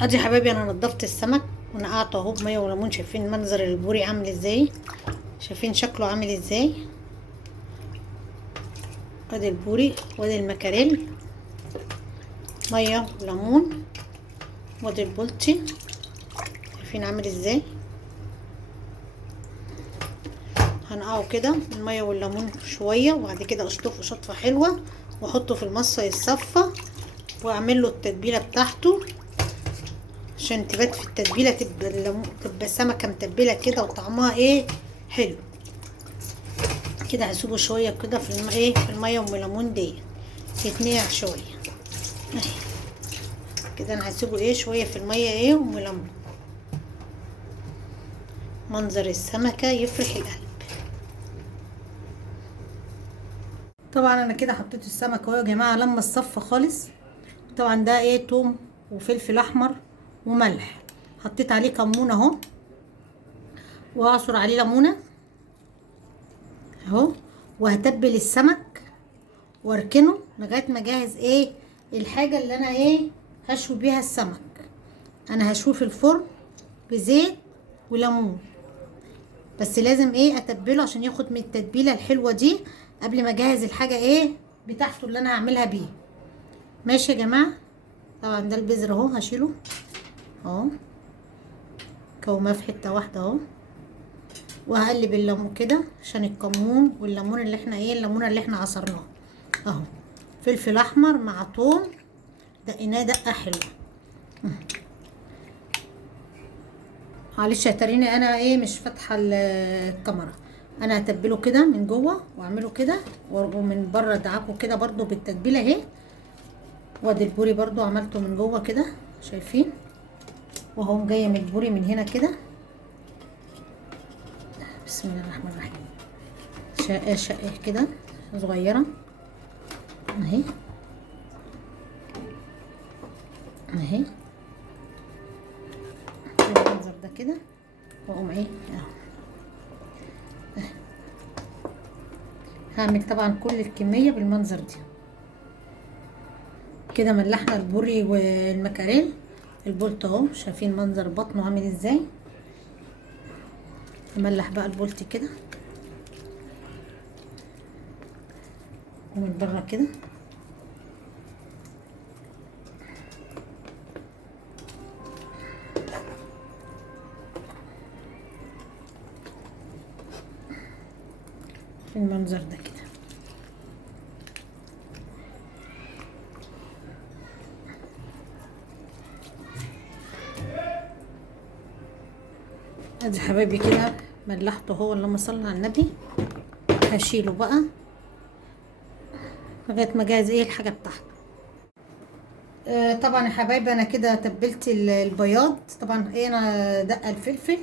ادي يا حبايبي انا نضفت السمك ونقعته اهو بميه وليمون. شايفين منظر البوري عامل ازاي؟ شايفين شكله عامل ازاي؟ ادي البوري وادي المكاريل، ميه وليمون. وادي البولتي، شايفين عامل ازاي؟ هنقعه كده الميه والليمون شويه، وبعد كده اشطفه شطفه حلوه واحطه في المصفى يتصفى، واعمل له التتبيله بتاعته عشان تبات في التتبيله، تبقى السمكه متبله كده وطعمها ايه حلو كده. هسيبه شويه كده في في الميه والليمون دي يتنقع شويه اهي كده. انا هسيبه شويه في الميه والليمون. منظر السمكه يفرح القلب. طبعا انا كده حطيت السمك اهو يا جماعه لما الصف خالص. طبعا ده توم وفلفل احمر وملح. حطيت عليه كمون اهو، وهعصر عليه ليمونه اهو. وهتبل السمك واركنه لغايه ما اجهز الحاجه اللي انا هشوي بيها السمك. انا هشوي في الفرن بزيت وليمون، بس لازم اتبله عشان ياخد من التتبيله الحلوه دي قبل ما اجهز الحاجه بتاعته اللي انا هعملها بيه. ماشي يا جماعه. طبعا ده البذر اهو هشيله اهو، كوماه في حته واحده اهو. وهقلب الليمون كده عشان الكمون والليمون اللي احنا الليمونه اللي احنا عصرناها اهو. فلفل احمر مع توم دقيناه دقه حلوه. معلش اعتريني انا مش فاتحه الكاميرا. انا هتبله كده من جوه واعمله كده، ومن بره ادعكه كده برضو بالتتبيله اهي. وادي البوري برضو عملته من جوه كده شايفين، وهو جايه من البوري من هنا كده. بسم الله الرحمن الرحيم. شقه شقه كده صغيره اهي اهي بالمنظر ده كده. واقوم اهو هعمل طبعا كل الكميه بالمنظر دي كده. ملحنا البوري والمكاريل. البولت اهو شايفين منظر بطنه عامل ازاي. املح بقى البولت كده ومن بره كده. المنظر ده كده. ادي حبايبي كده ملحته هو، اللهم صل على النبي. هشيله بقى لغايه ما اجهز الحاجه بتاعته. طبعا يا حبايبي انا كده تبلت البياض. طبعا انا دقه الفلفل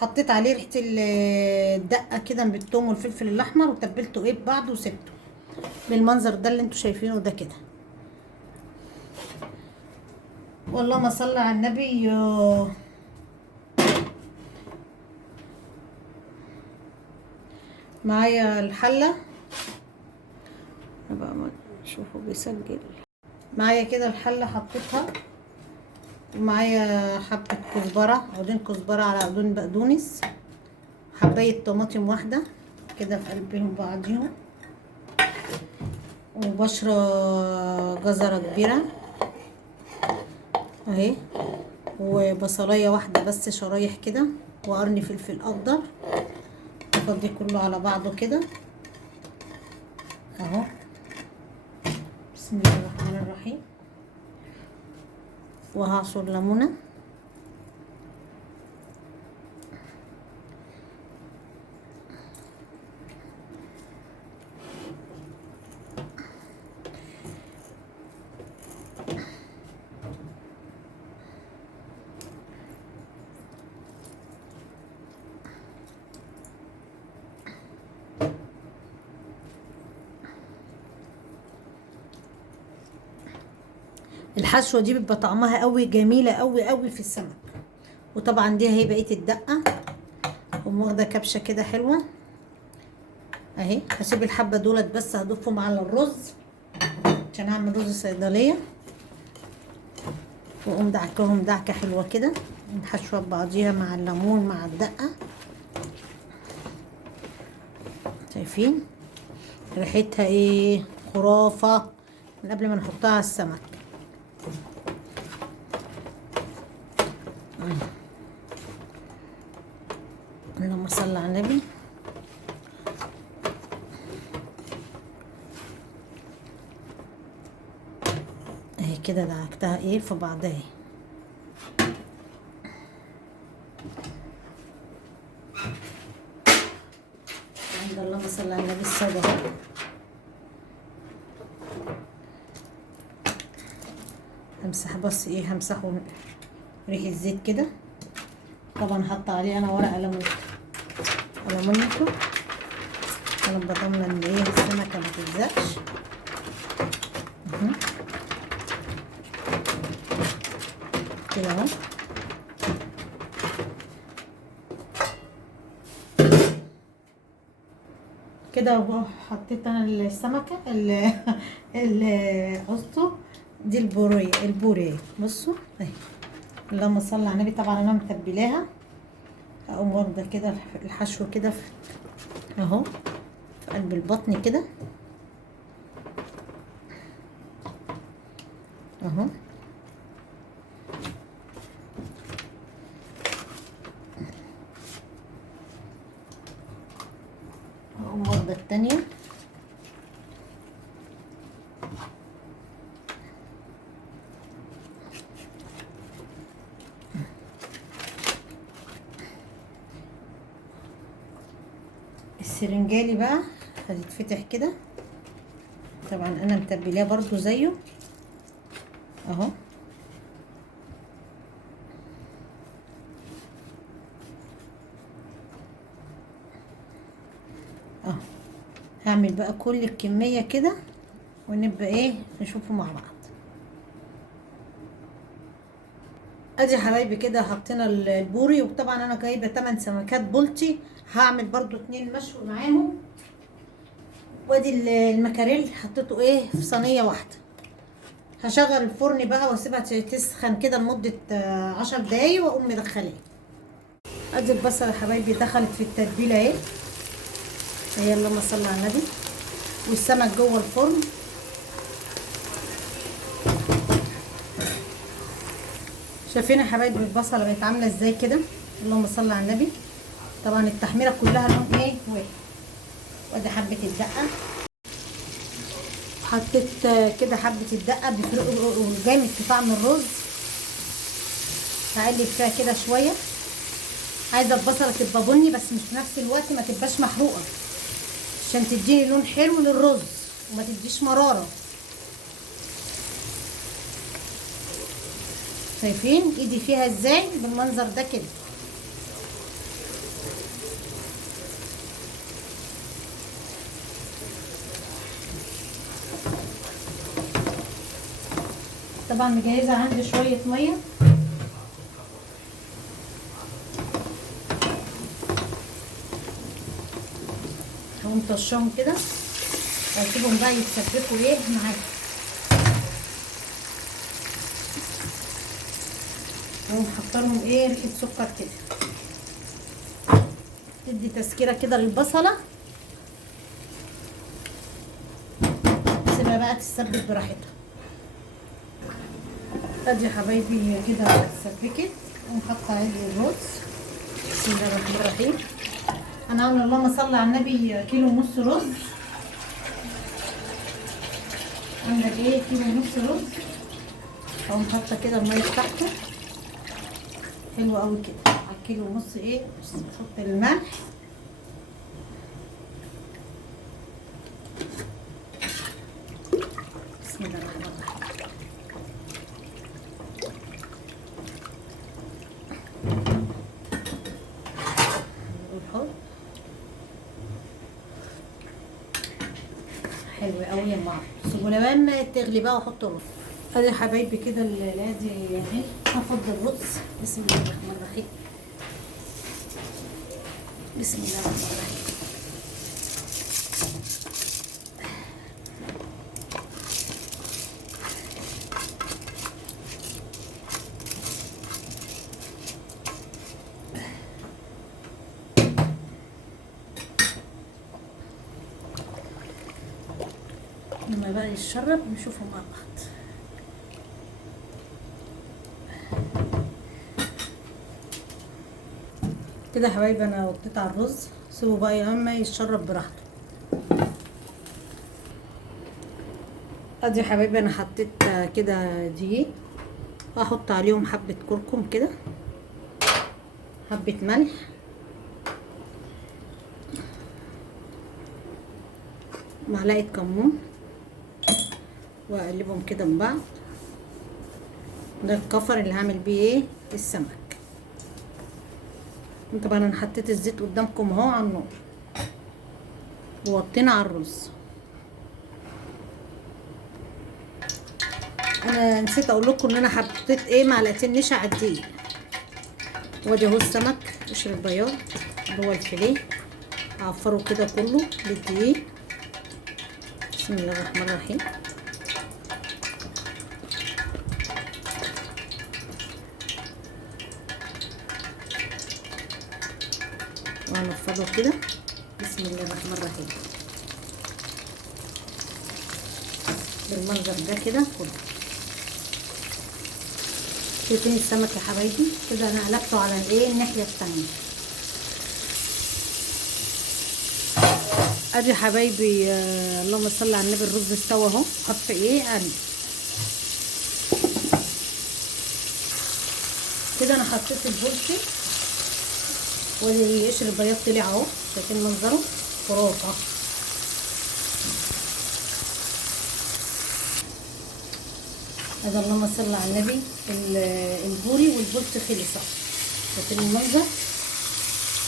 حطيت عليه ريحه الدقه كده بالثوم والفلفل الاحمر، وتبلته ببعض وسبته بالمنظر ده اللي انتوا شايفينه ده كده. واللهم صل على النبي. معايا الحله بقى ما شوفوا بيسجل. معايا كده الحله حطيتها، ومعايا حبه كزبره، عودين كزبره على عودين بقدونس، حبايه طماطم واحده كده في قلبهم بعضيهم، وبشره جزره كبيره اهي، وبصلايه واحده بس شرايح كده، وقرن فلفل اخضر. افضي كله على بعضه كده اهو. بسم الله الرحمن الرحيم. وهعصر ليمونه الحشوه دي بيبقى طعمها قوي جميله قوي قوي في السمك. وطبعا دي اهي بقيه الدقه، واخده كبشه كده حلوه اهي. هسيب الحبه دولت بس هضيفهم على الرز عشان هعمل رز صيدليه. واقوم دعكهم دعكه حلوه كده، الحشوه ببعضيها مع الليمون مع الدقه. شايفين ريحتها ايه؟ خرافه من قبل ما نحطها على السمك. اللهم صل على النبي. اهي كده دعكتها ايه في بعضها. عند اللهم صل على النبي السادة. همسح بس ايه، همسحه ريح الزيت كده. طبعا حاطه عليه انا ورق ألمونيكو انا بضمن ان ايه السمكه ما تلزقش. كده اهو. كده اهو حطيت انا السمكه اللي قصته دي البوريه. بصوا اهي، اللهم صل على النبي. طبعا انا متبلاها. هقوم واخده كده الحشو كده اهو في قلب البطن كده اهو. هقوم واخده التانية. السرنجالي بقى هتتفتح كده. طبعا انا متبلاه برضو زيه اهو. اهو هعمل بقى كل الكمية كده ونبقى ايه نشوفه مع بعض. ادي يا حبايبي كده حطينا البوري. وطبعا انا جايبه 8 سمكات بلطي، هعمل برضو 2 مشوي معاهم. وادي المكاريل حطيته ايه في صينيه واحده. هشغل الفرن بقى واسيبها تسخن كده لمده 10 دقايق واقوم مدخلاه. ادي البصله يا حبايبي دخلت في التتبيله اهي. هي اللهم صل على النبي. والسمك جوه الفرن. شايفين يا حبايبي البصله بقت عامله ازاي كده؟ اللهم صل على النبي. طبعا التحميره كلها لون ايه واحد. وادي حبه الدقه. حطيت كده حبه الدقه بيفرقوا جامد في طعم الرز. هقلب فيها كده شويه. عايزه البصله تبقى بني بس مش في نفس الوقت ما تبقاش محروقه، عشان تديني لون حلو للرز وما تديش مراره. شايفين ايدي فيها ازاي بالمنظر ده كده؟ طبعا مجهزه عندي شويه ميه. هقوم طشهم كده واسيبهم بقى يتسبكوا ايه معايا. هقوم حاطه لهم ايه ريحه سكر كده تدي تسكيره كده للبصله. سيبها بقى تتسبك براحتها. ادي يا حبايبي كده اتسبكت. اقوم حاطه عليه الرز. بسم الله الرحمن الرحيم. انا عامله اللهم صل على النبي كيلو ونص رز. عندك ايه كيلو ونص رز. اقوم حاطه كده الميه بتاعته حلو قوي كده على الكيلو ونص. ايه احط الملح. بسم الله الرحمن الرحيم. ونحط حلو قوي يا بعض. سيبوا لما تغلي بقى واحط الرز. ادي يا حبايبي كده الادي اهي. هاخد الرز. بسم الله الرحمن الرحيم. بسم الله الرحمن الرحيم. ما بقى يتشرب نشوفه مع بعض. كده يا حبايبي انا وطيت على الرز، سيبه بقى يا اما يتشرب براحته. ادي يا حبايبي انا حطيت كده دقيق، هحط عليهم حبة كركم كده، حبة ملح، معلقة كمون، واقلبهم كده ببعض. ده الكفر اللي هعمل بيه ايه السمك. طبعا انا حطيت الزيت قدامكم اهو على النار، ووطينا على الرز. انا نسيت اقول لكم ان انا حطيت ايه معلقتين نشا على الدقيق. وادي اهو السمك قشر البياض اللي هو الفيليه، اعفره كده كله بالدقيق. بسم الله الرحمن الرحيم. وهنفضه كده. بسم الله الرحمن الرحيم. بالمنظر ده كده كله. شايفين السمك يا حبايبي كده؟ انا قلبته على الايه الناحيه التانيه. ادي يا حبايبي اللهم صل على النبي، الرز استوى اهو. حط ايه قلب كده. انا حطيت البولتي والقشر البياض طلع اهو، شايفين منظره خرافه. هذا اللهم صل على النبي. البوري والبولت خلص اهو، شايفين المنظر؟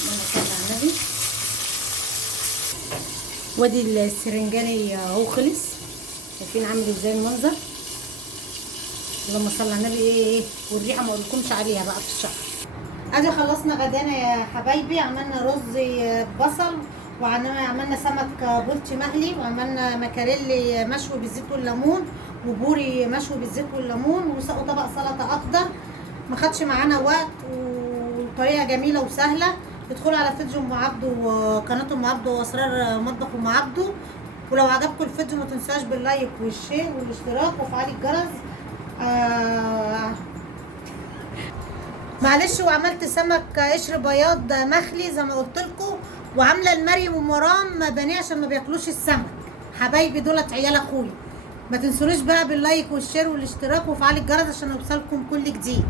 اللهم صل على النبي. وادي السرنجاني اهو خلص، شايفين عامل ازاي المنظر؟ اللهم صل على النبي. ايه والريحه ما اقولكمش عليها بقى في الشهر. ادي خلصنا غدانا يا حبايبي. عملنا رز ببصل، وعملنا سمك بولتي مقلي، وعملنا مكاريلي مشوي بالزيت والليمون، وبوري مشوي بالزيت والليمون، وسقوا طبق سلطه اخضر. ما خدش معانا وقت، وطريقه جميله وسهله. ادخلوا على فيديو ام عبده وقناه ام عبده واسرار مطبخ ام عبده. ولو عجبكم الفيديو ما تنساش باللايك والشير والاشتراك وفعل الجرس. معلش. وعملت سمك قشر بياض مخلي زي ما قلت لكم، وعامله المريم ومرام بانيه عشان ما بياكلوش السمك. حبايبي دولت عيال اخويا. ما تنسونيش بقى باللايك والشير والاشتراك وفعل الجرس عشان يوصلكم كل جديد.